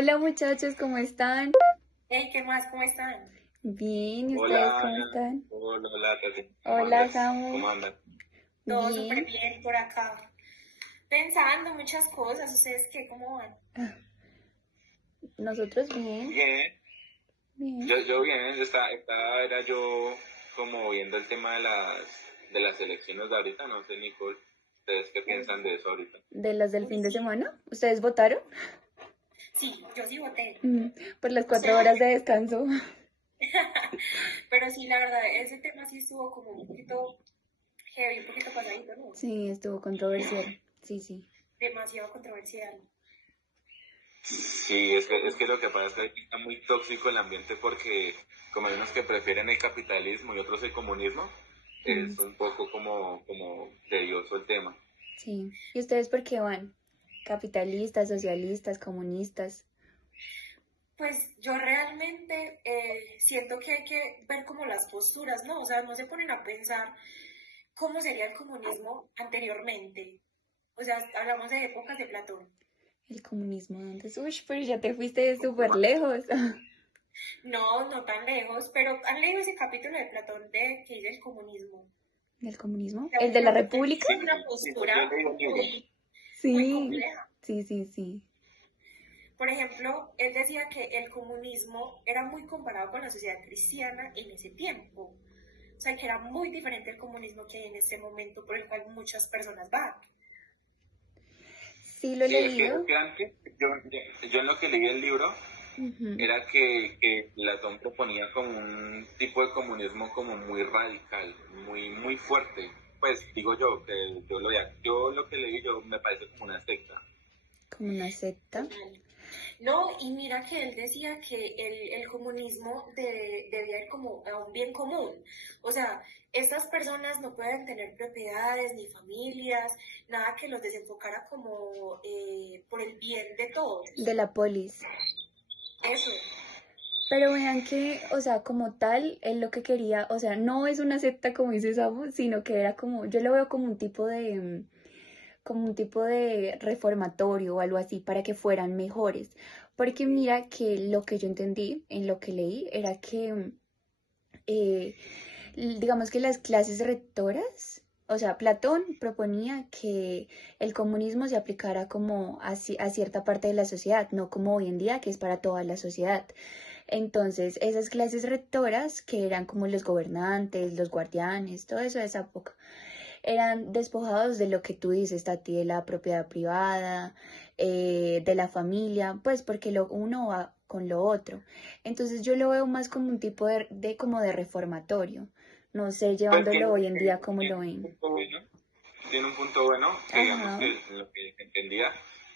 Hola muchachos, ¿cómo están? Hey, ¿qué más? ¿Cómo están? Bien, ¿y ustedes Hola cómo Ana, están? hola Tati, ¿cómo Hola andas? Samu, ¿Cómo andas? Todo súper bien. bien por acá. Pensando muchas cosas. ¿Ustedes qué? ¿Cómo van? Nosotros bien, Bien, bien. yo bien, era yo como viendo el tema de las elecciones de ahorita, no sé Nicole, ¿ustedes qué Uy, piensan de eso ahorita? ¿De las del uy, fin de sí. semana? ¿Ustedes votaron? Sí, yo sí voté. Mm, por las ¿Ustedes 4 horas de votaron? descanso. Pero sí, la verdad, ese tema sí estuvo como un poquito heavy, un poquito pasadito, ¿no? Sí, estuvo controversial. Sí, sí. Demasiado controversial. Sí, es que lo que pasa es que aquí está muy tóxico el ambiente porque como hay unos que prefieren el capitalismo y otros el comunismo, Mm, es un poco como tedioso el tema. sí. ¿Y ustedes por qué van? ¿Capitalistas, socialistas, comunistas? Pues yo realmente siento que hay que ver como las posturas, ¿no? O sea, no se ponen a pensar cómo sería el comunismo anteriormente. O sea, hablamos de épocas de Platón. ¿El comunismo dónde es? Uy, pero ya te fuiste súper lejos. No, no tan lejos, pero han leído ese capítulo de Platón de que dice el comunismo. ¿Del comunismo? Que ¿El de la básicamente República? es una Sí, yo postura leí el libro. muy Sí, compleja. sí, sí, sí. Por ejemplo, él decía que el comunismo era muy comparado con la sociedad cristiana en ese tiempo. O sea, que era muy diferente el comunismo que hay en este momento por el cual muchas personas van. Sí, lo he Sí, es leído. que antes, yo en lo que leí el libro, Ujú. era que Platón proponía como un tipo de comunismo como muy radical, muy fuerte. Pues digo yo, que yo lo que leí yo me parece como una secta. Como una secta. Total. No, y mira que él decía que el comunismo debía ir como a un bien común. O sea, estas personas no pueden tener propiedades ni familias, nada que los desenfocara como por el bien de De todos. la polis. Eso, Pero vean que, o sea, como tal, él lo que quería, o sea, no es una secta como dice Samu, sino que era como, yo lo veo como un tipo de, como un tipo de reformatorio o algo así para que fueran mejores. Porque mira que lo que yo entendí en lo que leí era que eh, digamos que las clases rectoras, o sea, Platón proponía que el comunismo se aplicara como a cierta parte de la sociedad, no como hoy en día, que es para toda la sociedad. Entonces, esas clases rectoras, que eran como los gobernantes, los guardianes, todo eso de esa época, eran despojados de lo que tú dices, Tati, de la propiedad privada, de la familia, pues porque lo uno va con lo otro. Entonces yo lo veo más como un tipo como de reformatorio. No sé, Pues llevándolo hoy en día como tiene lo un ven. punto bueno, tiene un punto bueno, que digamos Ajá, que lo que entendía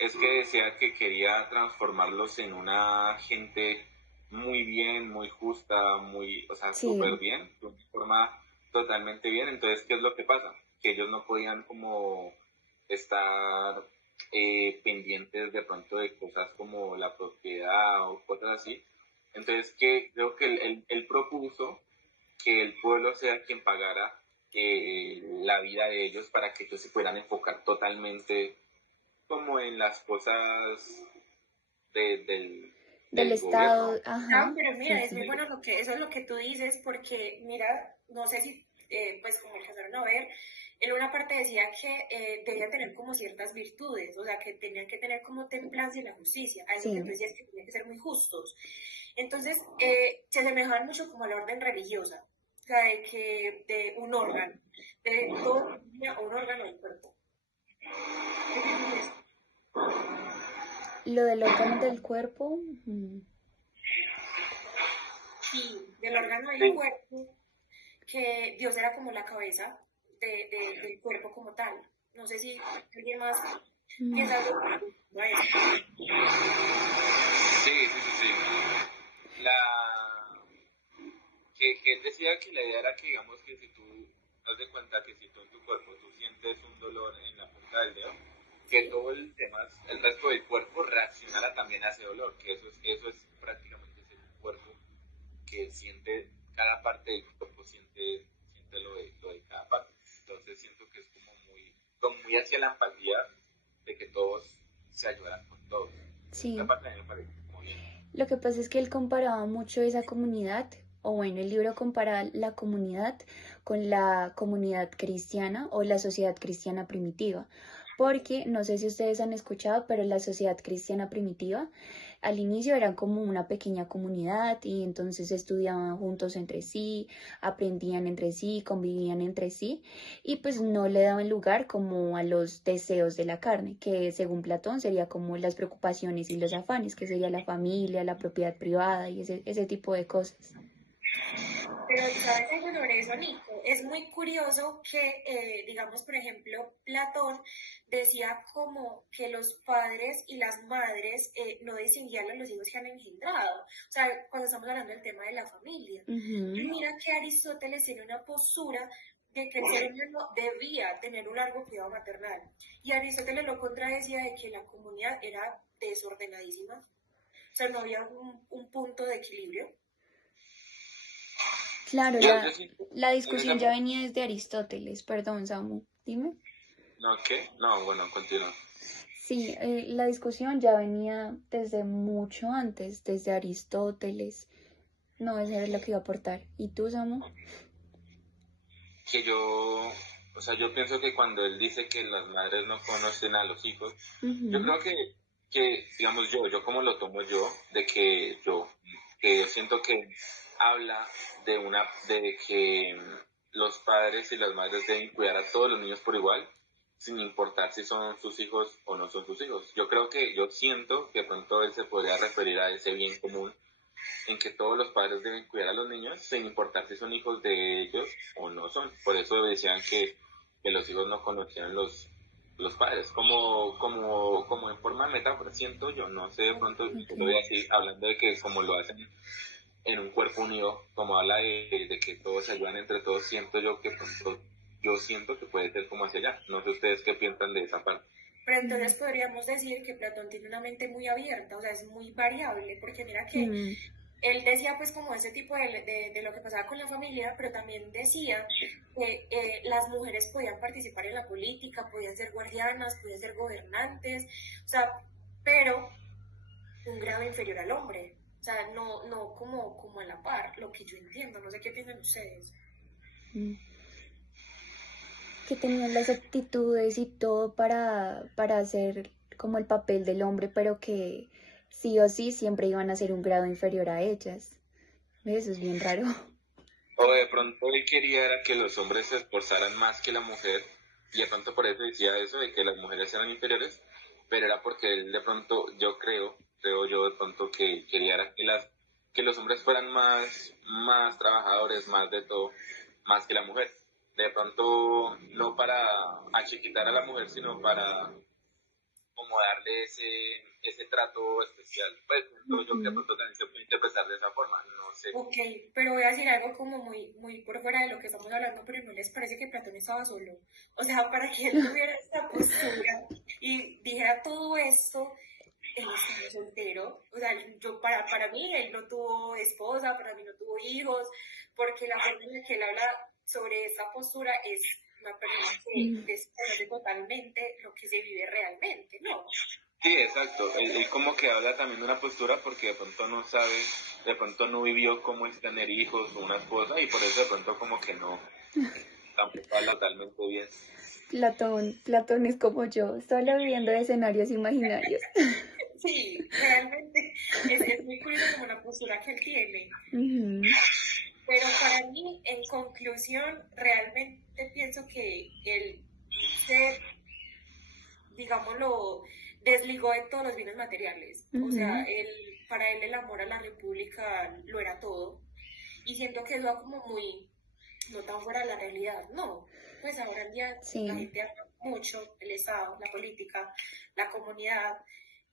es que decía que quería transformarlos en una gente muy bien, muy justa, o sea, súper sí, bien, de una forma totalmente bien. Entonces, ¿qué es lo que pasa? Que ellos no podían como estar pendientes de pronto de cosas como la propiedad o cosas así. Entonces, que creo que él propuso que el pueblo sea quien pagara la vida de ellos para que ellos se puedan enfocar totalmente como en las cosas del, del del Estado, gobierno. ah, ajá, pero sí, mira, es muy sí. bueno eso es lo que tú dices, porque mira, no sé si, pues como alcanzaron a ver, en una parte decía que debía tener como ciertas virtudes, o sea, que tenían que tener como templanza y la justicia, a eso que tú Sí, decías que tenían que ser muy justos. Entonces, se asemejaban mucho como a la orden religiosa, o sea, de un órgano, de todo un órgano del cuerpo. ¿Qué piensas de eso? lo del órgano del cuerpo, Sí, del órgano del Sí, cuerpo, que Dios era como la cabeza del cuerpo como tal. No sé si alguien más mm, piensa algo como a eso. sí. La, que él decía que la idea era que, digamos, que si tú das de cuenta que si tú en tu cuerpo tú sientes un dolor en la punta del dedo, que Sí, todo el resto del cuerpo reaccionara también a ese dolor, que eso es prácticamente es el cuerpo que siente, cada parte del cuerpo siente lo de cada parte. Entonces siento que es como muy hacia la empatía de que todos se ayudan con todos. Esa sí. parte también me parece Lo que pasa es que él comparaba mucho esa comunidad, o bueno, el libro compara la comunidad con la comunidad cristiana o la sociedad cristiana primitiva, porque no sé si ustedes han escuchado, pero la sociedad cristiana primitiva al inicio eran como una pequeña comunidad y entonces estudiaban juntos entre sí, aprendían entre sí, convivían entre sí y pues no le daban lugar como a los deseos de la carne, que según Platón sería como las preocupaciones y los afanes, que sería la familia, la propiedad privada y ese tipo de cosas. Pero sabes algo sobre eso, Nico. Es muy curioso que, digamos, por ejemplo, Platón decía como que los padres y las madres no distinguían a los hijos que han engendrado. O sea, cuando estamos hablando del tema de la familia. Y Ujú. mira que Aristóteles tiene una postura de que el ser humano debía tener un largo cuidado maternal. Y Aristóteles lo contradecía de que la comunidad era desordenadísima. O sea, no había un punto de equilibrio. Claro, Yo siento la en esa discusión ya venía desde Aristóteles, perdón, Samu, dime. no, ¿qué? No, bueno, continúa. Sí, la discusión ya venía desde mucho antes, desde Aristóteles. No, eso era lo que iba a aportar. ¿Y tú, Samu? Que yo, o sea, yo pienso que cuando él dice que las madres no conocen a los hijos, yo Ujú, creo que digamos yo como lo tomo yo, que yo siento que habla de que los padres y las madres deben cuidar a todos los niños por igual, sin importar si son sus hijos o no son sus hijos. Yo siento que de pronto él se podría referir a ese bien común en que todos los padres deben cuidar a los niños sin importar si son hijos de ellos o no son. Por eso decían que los hijos no conocían los padres, como en forma de metáfora, siento yo, no sé, de pronto ok. lo voy así, hablando de que como lo hacen en un cuerpo unido, como habla de que todos se ayudan entre todos, siento yo que pronto, yo siento que puede ser como hacia allá. No sé ustedes qué piensan de esa parte. Pero Mm, entonces podríamos decir que Platón tiene una mente muy abierta, o sea, es muy variable, porque mira que mm, él decía pues como ese tipo de lo que pasaba con la familia, pero también decía que las mujeres podían participar en la política, podían ser guardianas, podían ser gobernantes, o sea, pero un grado inferior al hombre, o sea, no como a la par, lo que yo entiendo, no sé qué piensan ustedes. mm. Que tenían las aptitudes y todo para hacer como el papel del hombre, pero que sí o sí siempre iban a ser un grado inferior a ellas. Eso es bien raro. O de pronto él quería era que los hombres se esforzaran más que la mujer, y de pronto por eso decía eso, de que las mujeres eran inferiores, pero era porque él de pronto, creo yo de pronto que quería era que los hombres fueran más trabajadores, más de todo, más que la mujer. De pronto no para achiquitar a la mujer, sino para como darle ese trato especial. Pues creo yo que de Ujú, pronto también se puede interpretar de esa forma, no sé. Ok, pero voy a decir algo como muy por fuera de lo que estamos hablando, pero ¿no les parece que Platón estaba solo? O sea, para que él tuviera esta postura y dijera todo esto, él estaba soltero. O sea, para mí, él no tuvo esposa, para mí no tuvo hijos, porque la forma en la que él habla sobre esta postura es una persona que mm. desconoce totalmente lo que se vive realmente, ¿no? Sí, exacto. Él como que habla también de una postura porque de pronto no sabe, de pronto no vivió cómo es tener hijos o una esposa y por eso de pronto como que no, tampoco habla totalmente bien. Platón es como yo, solo viviendo de escenarios imaginarios. Sí, realmente es muy curioso como la postura que él tiene. Ujú, Pero para mí, en conclusión, realmente pienso que él se, digámoslo, desligó de todos los bienes materiales. O sea, ujú. para él el amor a la república lo era todo. Y siento que eso va como muy, no tan fuera de la realidad, no. Pues ahora en día la Sí, gente habla mucho el Estado, la política, la comunidad.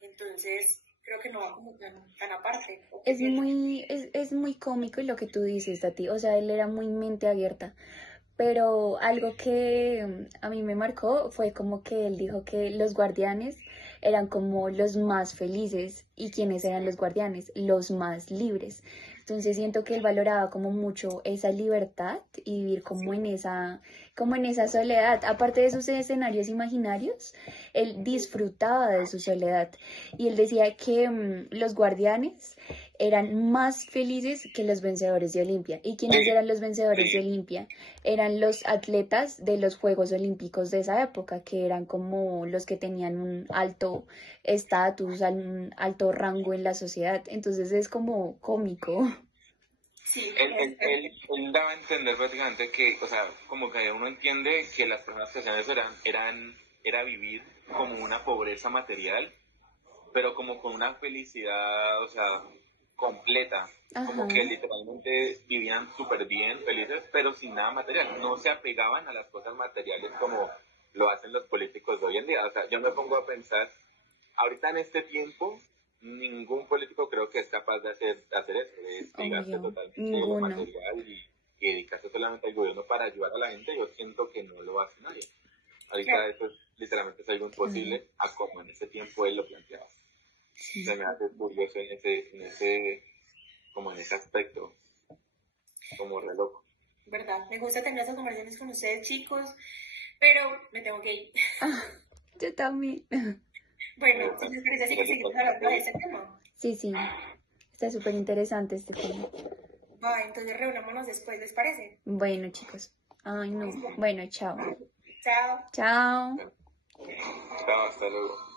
Entonces, creo que no va como tan aparte. ¿O qué piensas? es muy cómico lo que tú dices, Tati. O sea, él era muy mente abierta. Pero algo que a mí me marcó fue como que él dijo que los guardianes eran como los más felices. ¿Y quiénes eran los guardianes? Los más libres. Entonces siento que él valoraba como mucho esa libertad y vivir como en esa soledad. Aparte de sus escenarios imaginarios, él disfrutaba de su soledad. Y él decía que los guardianes eran más felices que los vencedores de Olimpia. ¿Y quiénes eran los vencedores de Sí, Olimpia? Eran los atletas de los Juegos Olímpicos de esa época, que eran como los que tenían un alto estatus, un alto rango en la sociedad. Entonces es como cómico. Sí, él daba a entender básicamente que, o sea, como que uno entiende que las personas que hacían eso era vivir como una pobreza material, pero como con una felicidad, o sea, completa, Ajá, como que literalmente vivían súper bien, felices, pero sin nada material, no se apegaban a las cosas materiales como lo hacen los políticos de hoy en día. O sea, yo me pongo a pensar, ahorita en este tiempo, ningún político creo que es capaz de hacer eso, de despegarse obvio, totalmente de lo ninguno. material y dedicarse solamente al gobierno para ayudar a la gente. Yo siento que no lo hace nadie. Ahorita claro, eso literalmente es algo Sí, imposible a como en ese tiempo él lo planteaba. Se sí. me hace curioso como en ese aspecto, como re loco. ¿verdad? Me gusta tener esas conversaciones con ustedes, chicos, pero me tengo que ir. Ah, yo también. Bueno, si les parece, así que seguimos hablando de este tema. Sí, sí. Está súper interesante este tema. Va, entonces reunámonos después, ¿les parece? Bueno, chicos. Ay, no. Listo. Bueno, chao. Chao. Chao. Chao, hasta luego.